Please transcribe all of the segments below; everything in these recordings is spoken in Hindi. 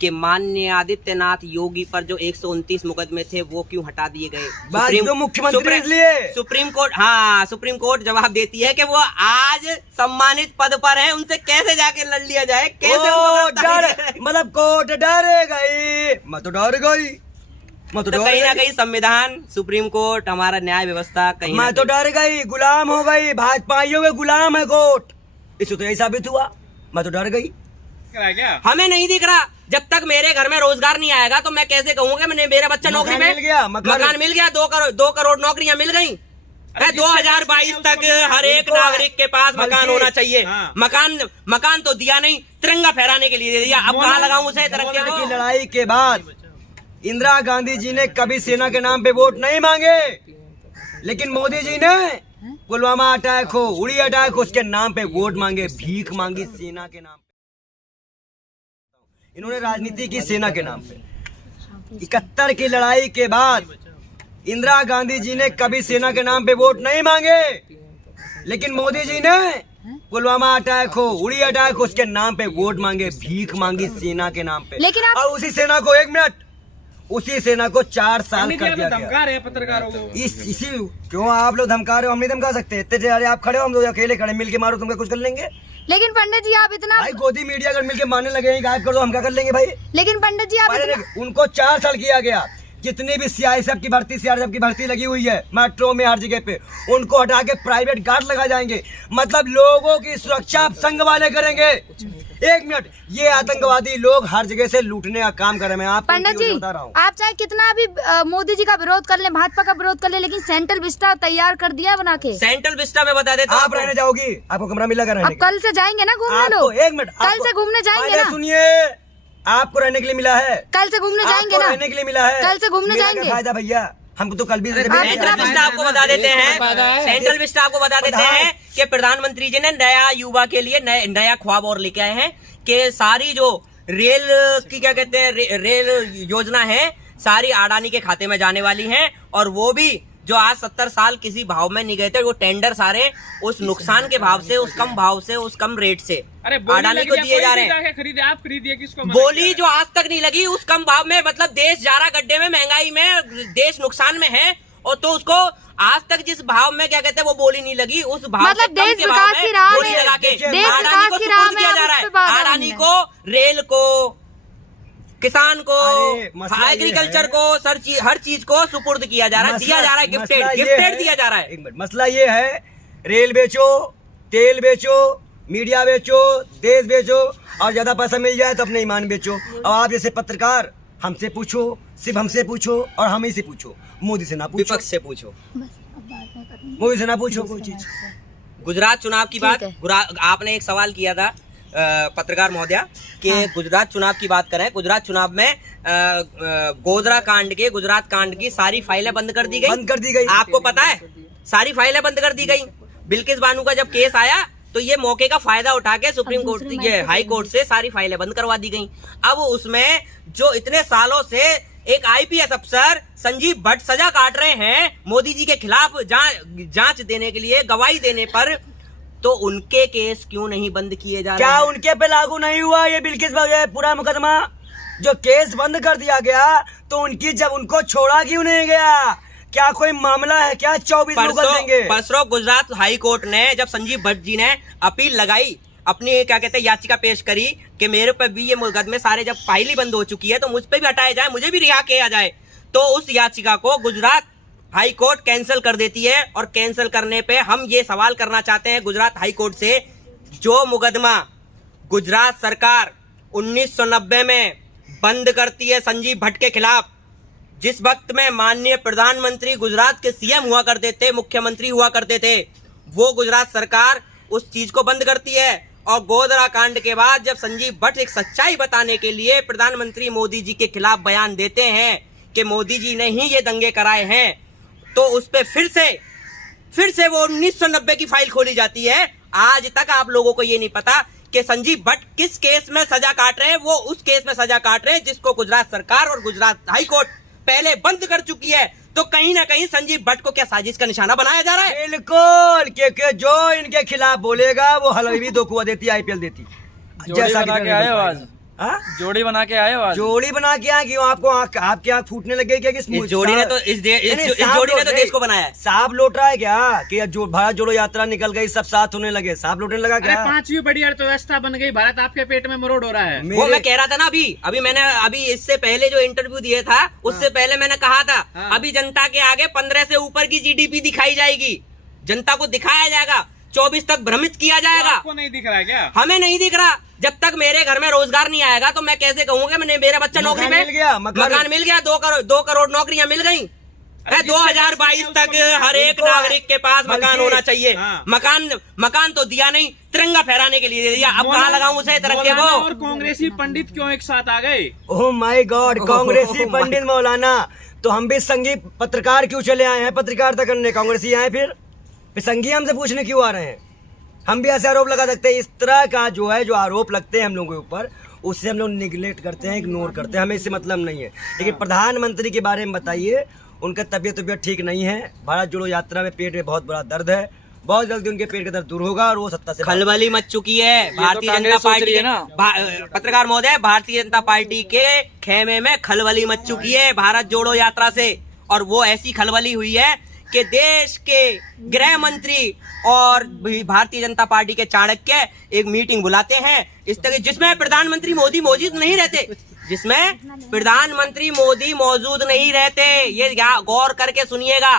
कि माननीय आदित्यनाथ योगी पर जो 129 मुकदमे थे वो क्यों हटा दिए गए। सुप्रीम कोर्ट जवाब देती है कि वो आज सम्मानित पद पर है, उनसे कैसे जाके लड़ लिया जाए, कैसे मतलब कोर्ट डरेगा ही, मैं तो डर गई, तो कहीं ना कहीं संविधान, सुप्रीम कोर्ट, हमारा न्याय व्यवस्था कहीं मैं तो डर गई, गुलाम हो गई, भाजपाइयों के गुलाम है कोर्ट। इससे तो यही साबित हुआ, मैं तो डर गई। क्या हमें नहीं दिख रहा, जब तक मेरे घर में रोजगार नहीं आएगा तो मैं कैसे कहूँगा मैंने मेरा बच्चा नौकरी में, मकान मिल गया, 2 करोड़ नौकरियां मिल गई। 2022 तक हर एक नागरिक के पास मकान होना चाहिए। मकान तो दिया नहीं, तिरंगा फहराने के लिए दे दिया। अब कहाँ लगाऊं उसे? तिरंगे की लड़ाई के बाद इंदिरा गांधी जी ने कभी सेना के नाम पे वोट नहीं मांगे, लेकिन मोदी जी ने पुलवामा अटैक हो, उड़ी अटैक हो, उसके नाम पे वोट मांगे, भीख मांगी सेना के नाम पे। इन्होंने राजनीति की सेना के नाम पे। 71 की लड़ाई के बाद इंदिरा गांधी जी ने कभी सेना के नाम पे वोट नहीं मांगे, लेकिन मोदी जी ने पुलवामा अटैक हो, उड़ी अटैक हो, उसके नाम पे वोट मांगे, भीख मांगी सेना के नाम पे। लेकिन और उसी सेना को 1 मिनट, उसी सेना को 4 साल कर दिया धमका रहे पत्रकारों को। इसी क्यों आप लोग धमका रहे हो? हम नहीं धमका सकते। इतने आप खड़े हो, हम लोग अकेले खड़े, मिलके मारो, तुमको कुछ कर लेंगे? लेकिन पंडित जी आप इतना भाई गोदी मीडिया अगर मिलके मारने लगे, गायब कर दो, हम क्या कर लेंगे भाई? लेकिन पंडित जी आप उनको 4 साल किया गया। जितनी भी सीआईएसएफ की भर्ती, सीआरपीएफ की भर्ती लगी हुई है मेट्रो में, हर जगह पे, उनको हटा के प्राइवेट गार्ड लगा जाएंगे। मतलब लोगों की सुरक्षा संघ वाले करेंगे। 1 मिनट, ये आतंकवादी लोग हर जगह से लूटने का काम कर रहे हैं। आप पंडित जी, आप चाहे कितना भी मोदी जी का विरोध कर ले, भाजपा का विरोध कर ले, लेकिन सेंट्रल विस्टा तैयार कर दिया बना के। सेंट्रल विस्टा में बता देता आप रहने जाओगी, आपको कमरा मिला कर? अब कल से जाएंगे ना घूमने लोग? 1 मिनट, कल से घूमने जाएंगे ना? सुनिए, आपको रहने के लिए मिला है, कल से घूमने जाएंगे ना? रहने के लिए मिला है, कल से घूमने जाएंगे। फायदा भैया, हमको तो कल भी सेंट्रल विस्टा आपको बता देते हैं, सेंट्रल विस्टा आपको बता देते हैं कि प्रधानमंत्री जी ने नया युवा के लिए नया ख्वाब और लेके आए हैं कि सारी जो रेल की क्या कहते हैं रेल योजना है, सारी अडानी के खाते में जाने वाली है। और वो भी जो आज 70 साल किसी भाव में नहीं गए थे, वो टेंडर सारे उस नुकसान के भाव से, उस कम भाव से, उस कम रेट से अडानी को दिए जा रहे हैं। खरीदे आप, खरीदिए किसको? बोली जो आज तक नहीं लगी उस कम भाव में, मतलब देश जा रहा गड्ढे में, महंगाई में, देश नुकसान में है, और तो उसको आज तक जिस भाव में क्या कहते हैं वो बोली नहीं लगी, उस भाव मतलब से कम के भाव में बोली लगा के अडानी को सुपुर्द किया जा रहा है। अडानी को, रेल को, किसान को, एग्रीकल्चर को, हर चीज को सुपुर्द किया जा रहा है, दिया जा रहा है, गिफ्टेड दिया जा रहा है। मसला ये है, रेल बेचो, तेल बेचो, मीडिया बेचो, देश बेचो, और ज्यादा पैसा मिल जाए तो अपने ईमान बेचो। और आप जैसे पत्रकार हमसे पूछो, सिर्फ हमसे पूछो, और हम ही से पूछो, मोदी से ना पूछो, विपक्ष से पूछो, मोदी से ना पूछो कोई चीज। गुजरात चुनाव की बात, आपने एक सवाल किया था पत्रकार महोदया कि गुजरात चुनाव की बात करें। गुजरात चुनाव में गोधरा कांड के, गुजरात कांड की सारी फाइलें बंद कर दी गई। आपको पता है, सारी फाइलें बंद कर दी गई। बिल्किस बानू का जब केस आया तो ये मौके का फायदा उठा के सुप्रीम कोर्ट, ये हाई कोर्ट से सारी फाइलें बंद करवा दी गई। अब उसमें जो इतने सालों से एक आईपीएस अफसर संजीव भट्ट सजा काट रहे हैं मोदी जी के खिलाफ जांच देने के लिए, गवाही देने पर, तो उनके केस क्यों नहीं बंद किए जा रहे? क्या उनके पे लागू नहीं हुआ ये बिल्किस पूरा मुकदमा? जो केस बंद कर दिया गया तो उनकी, जब उनको छोड़ा क्यों नहीं गया? क्या कोई मामला है क्या? 24 लोग देंगे। परसों गुजरात हाई कोर्ट ने जब संजीव भट्ट जी ने अपील लगाई, अपनी क्या कहते हैं याचिका पेश करी कि मेरे पर भी ये मुकदमे सारे, जब फाइल ही बंद हो चुकी है तो मुझ पे भी हटाया जाए, मुझे भी रिहा किया जाए, तो उस याचिका को गुजरात हाई कोर्ट कैंसिल कर देती है। और कैंसिल करने पे हम ये सवाल करना चाहते हैं गुजरात हाई कोर्ट से, जो मुकदमा गुजरात सरकार 1990 में बंद करती है संजीव भट्ट के खिलाफ, जिस वक्त में माननीय प्रधानमंत्री गुजरात के सीएम हुआ करते थे, मुख्यमंत्री हुआ करते थे, वो गुजरात सरकार उस चीज को बंद करती है। और गोधरा कांड के बाद जब संजीव भट्ट एक सच्चाई बताने के लिए प्रधानमंत्री मोदी जी के खिलाफ बयान देते हैं कि मोदी जी ने ही ये दंगे कराए हैं, तो उस पे फिर से वो 1990 की फाइल खोली जाती है। आज तक आप लोगों को ये नहीं पता कि संजीव भट्ट किस केस में सजा काट रहे हैं। वो उस केस में सजा काट रहे हैं जिसको गुजरात सरकार और गुजरात हाई कोर्ट पहले बंद कर चुकी है। तो कहीं ना कहीं संजीव भट्ट को क्या साजिश का निशाना बनाया जा रहा है? बिल्कुल, क्योंकि जो इनके खिलाफ बोलेगा वो हलवी 2 कुआ देती, आईपीएल देती। जैसा कि हाँ? जोड़ी बना के आए हो आज? जोड़ी बना के आए क्यों? आपको आपकी आँख फूटने लगे क्या? इस जोड़ी ने तो इस जोड़ी ने तो देश को बनाया है। सांप लौट रहा है क्या कि जो भारत जोड़ो यात्रा निकल गई सब साथ होने लगे? सांप लौटने लगा अरे क्या? 5वीं बड़ी अर्थव्यवस्था बन गई, भारत आपके पेट में मरोड़ हो रहा है। वो मैं कह रहा था ना, अभी मैंने इससे पहले जो इंटरव्यू दिए था उससे पहले मैंने कहा था हाँ। अभी जनता के आगे 15 से ऊपर की जीडीपी दिखाई जाएगी, जनता को दिखाया जाएगा, 24 तक भ्रमित किया जाएगा। आपको नहीं दिख रहा है क्या? हमें नहीं दिख रहा। जब तक मेरे घर में रोजगार नहीं आएगा तो मैं कैसे कहूंगा मैंने मेरा बच्चा नौकरी पे? मिल गया, मकान मिल गया, 2 करोड़ नौकरियां मिल गई। 2022 तक हर एक नागरिक के पास मकान होना चाहिए। हाँ। मकान तो दिया नहीं, तिरंगा फहराने के लिए दे दिया। अब कहाँ लगाऊं उसे तिरंगे को? और कांग्रेसी पंडित क्यों एक साथ आ गए? ओह माय गॉड, कांग्रेसी पंडित मौलाना। तो हम भी संघी पत्रकार क्यों चले आए हैं पत्रकारिता करने? कांग्रेसी आए फिर संघी हमसे पूछने क्यों आ रहे हैं? हम भी ऐसे आरोप लगा सकते हैं। इस तरह का जो आरोप लगते हैं हम लोगों के ऊपर, उससे हम लोग निगलेक्ट करते हैं, इग्नोर करते हैं, हमें इससे मतलब नहीं है। लेकिन प्रधानमंत्री के बारे में बताइए, उनका तबीयत ठीक नहीं है। भारत जोड़ो यात्रा में पेट में बहुत बड़ा दर्द है, बहुत जल्दी उनके पेट का दर्द दूर होगा और वो सत्ता से खलबली मच चुकी है भारतीय जनता पार्टी है ना। पत्रकार महोदय, भारतीय जनता पार्टी के खेमे में खलबली मच चुकी है भारत जोड़ो यात्रा से। और वो ऐसी खलबली हुई है कि देश के गृह मंत्री और भारतीय जनता पार्टी के चाणक्य एक मीटिंग बुलाते हैं इस तरह, जिसमें प्रधानमंत्री मोदी मौजूद नहीं रहते, ये गौर करके सुनिएगा।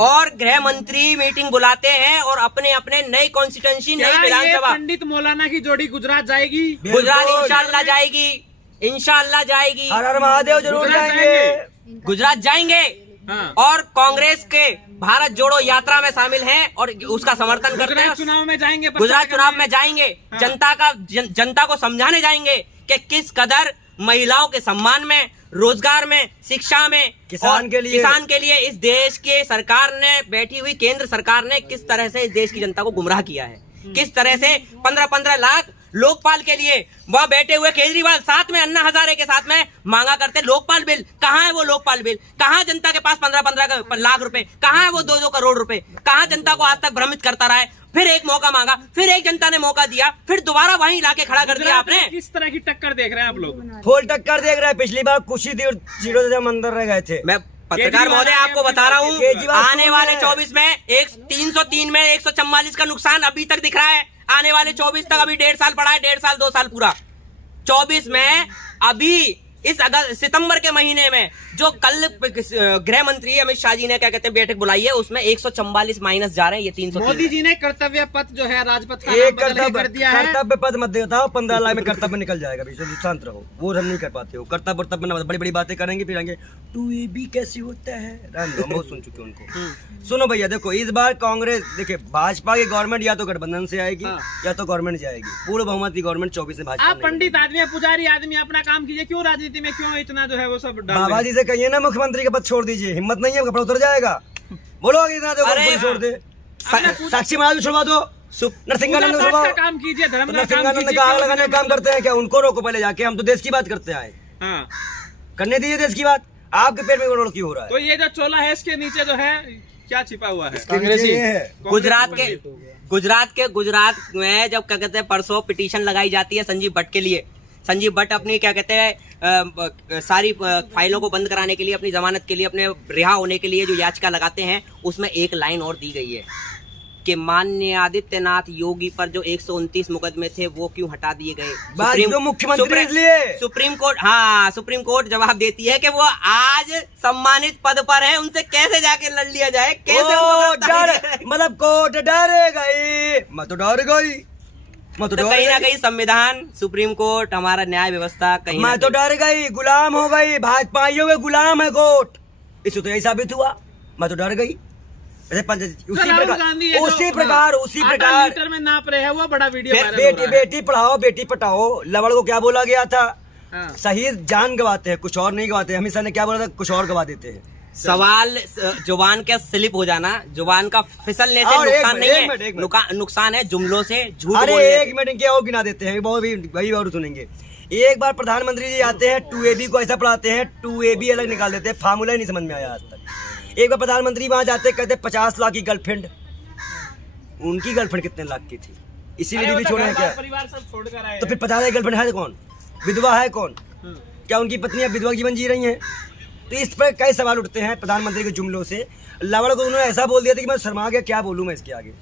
और गृह मंत्री मीटिंग बुलाते हैं और अपने अपने नई कॉन्स्टिट्यूंसी, नई विधानसभा। पंडित मौलाना की जोड़ी गुजरात जाएगी? गुजरात इंशाल्लाह जाएगी। हर हर महादेव जरूर जाएंगे, गुजरात जाएंगे। हाँ। और कांग्रेस के भारत जोड़ो यात्रा में शामिल हैं और उसका समर्थन करते हैं। चुनाव में जाएंगे, गुजरात चुनाव में जाएंगे। हाँ। जनता को समझाने जाएंगे कि किस कदर महिलाओं के सम्मान में, रोजगार में, शिक्षा में, किसान के लिए इस देश के सरकार ने, बैठी हुई केंद्र सरकार ने किस तरह से इस देश की जनता को गुमराह किया है। किस तरह से 15-15 लाख लोकपाल के लिए वह बैठे हुए केजरीवाल साथ में अन्ना हजारे के साथ में मांगा करते लोकपाल बिल। कहाँ है वो लोकपाल बिल? कहाँ जनता के पास 15-15 लाख रुपए? कहाँ है वो 2-2 करोड़ रुपए? कहाँ जनता को आज तक भ्रमित करता रहा है? फिर एक मौका मांगा, फिर एक जनता ने मौका दिया, फिर दोबारा वहीं लाके खड़ा कर दिया आपने। किस तरह की टक्कर देख रहे हैं आप लोग? फुल टक्कर देख रहे हैं। पिछली बार कुछ ही सीटों से हम अंदर रह गए थे। मैं पत्रकार महोदय आपको बता रहा हूँ, आने वाले 24 में 303 में 144 का नुकसान अभी तक दिख रहा है। आने वाले 24 तक अभी 1.5 साल पड़ा है, 1.5 साल 2 साल पूरा। 24 में अभी इस सितंबर के महीने में जो कल गृह मंत्री अमित शाह जी ने क्या कहते हैं बैठक बुलाई है, उसमें 144 माइनस जा रहे हैं, ये 303। मोदी जी ने कर्तव्य पथ जो है राजपथ का एक नाम बदल के कर दिया है। कर्तव्य पद मत देता हो, 15 लाख में कर्तव्य निकल जाएगा। शांत रहो, वो हम नहीं कर पाते हो। कर्तव्य बड़ी बड़ी बातें करेंगे, फिर आएंगे 2AB कैसी होता है। हम बहुत सुन चुके उनको। सुनो भैया, देखो इस बार कांग्रेस, देखिए भाजपा की गवर्नमेंट या तो गठबंधन से आएगी या तो गवर्नमेंट जाएगी। पूर्ण बहुमत की गवर्नमेंट 24 में भाजपा। आप पंडित आदमी, पुजारी आदमी, अपना काम कीजिए। क्यों राजनीति में क्यों इतना जो है वो सब डाल बाबा जी से कहिए ना मुख्यमंत्री का पद छोड़ दीजिए। हिम्मत नहीं है, कपड़ा उतर जाएगा। बोलो इतना छोड़ दे। साक्षी महाराज छुड़वा दो, नरसिंहानंद छुड़वाओ। काम कीजिए, धर्म का काम नरसिंहानंद कीजिए। का आग लगाने का काम करते हैं क्या? उनको रोको पहले जाके। हम तो देश की बात करते आए, हाँ। करने दीजिए देश की बात। आपके पेट में गड़बड़ क्यों हो रहा है? तो ये जो चोला है इसके नीचे जो है क्या छिपा हुआ है? कांग्रेसी है। गुजरात में जब क्या कहते हैं परसों पिटीशन लगाई जाती है संजीव भट्ट के लिए। संजीव भट्ट अपनी क्या कहते हैं सारी फाइलों को बंद कराने के लिए, अपनी जमानत के लिए, अपने रिहा होने के लिए जो याचिका लगाते हैं, उसमें एक लाइन और दी गई है कि माननीय आदित्यनाथ योगी पर जो 129 मुकदमे थे वो क्यों हटा दिए गए। मुख्यमंत्री इसलिए सुप्रीम कोर्ट जवाब देती है कि वो आज सम्मानित पद पर है, उनसे कैसे जाके लड़ लिया जाए, कैसे मतलब कोर्ट डरेगा ही। मैं तो डर गई। तो कहीं ना कहीं संविधान, सुप्रीम कोर्ट, हमारा न्याय व्यवस्था कहीं मैं तो डर गई, गुलाम हो गई। भाजपाइयों के गुलाम है कोर्ट। इससे तो यही साबित हुआ। मैं तो डर गई। उसी प्रकार में नाप रहे हैं वो बड़ा वीडियो। बेटी पढ़ाओ बेटी पटाओ। लवड़ को क्या बोला गया था? शहीद जान गवाते हैं, कुछ और नहीं गवाते। हमेशा ने क्या बोला था? कुछ और गवा देते हैं। सवाल जुबान का स्लिप हो जाना, जुबान का फिसलने से नुकसान नहीं है, नुकसान है जुमलों से, झूठ बोलने से। 1 मिनट क्या और गिना देते हैं, वही और सुनेंगे। एक बार प्रधानमंत्री जी आते हैं, 2AB को ऐसा पढ़ाते हैं, 2AB अलग निकाल देते हैं। फार्मूला ही नहीं समझ में आया आज तक। एक बार प्रधानमंत्री वहां जाते कहते 50 लाख की गर्लफ्रेंड। उनकी गर्लफ्रेंड कितने लाख की थी? इसीलिए भी छोड़े क्या? परिवार सब छोड़कर आए। तो फिर 50 लाख गर्लफ्रेंड है कौन? विधवा है कौन? क्या उनकी पत्नियां विधवा जीवन जी रही हैं? तो इस पर कई सवाल उठते हैं प्रधानमंत्री के जुमलों से। लावड़ को उन्होंने ऐसा बोल दिया था कि मैं शर्मा गया, क्या बोलूं मैं इसके आगे।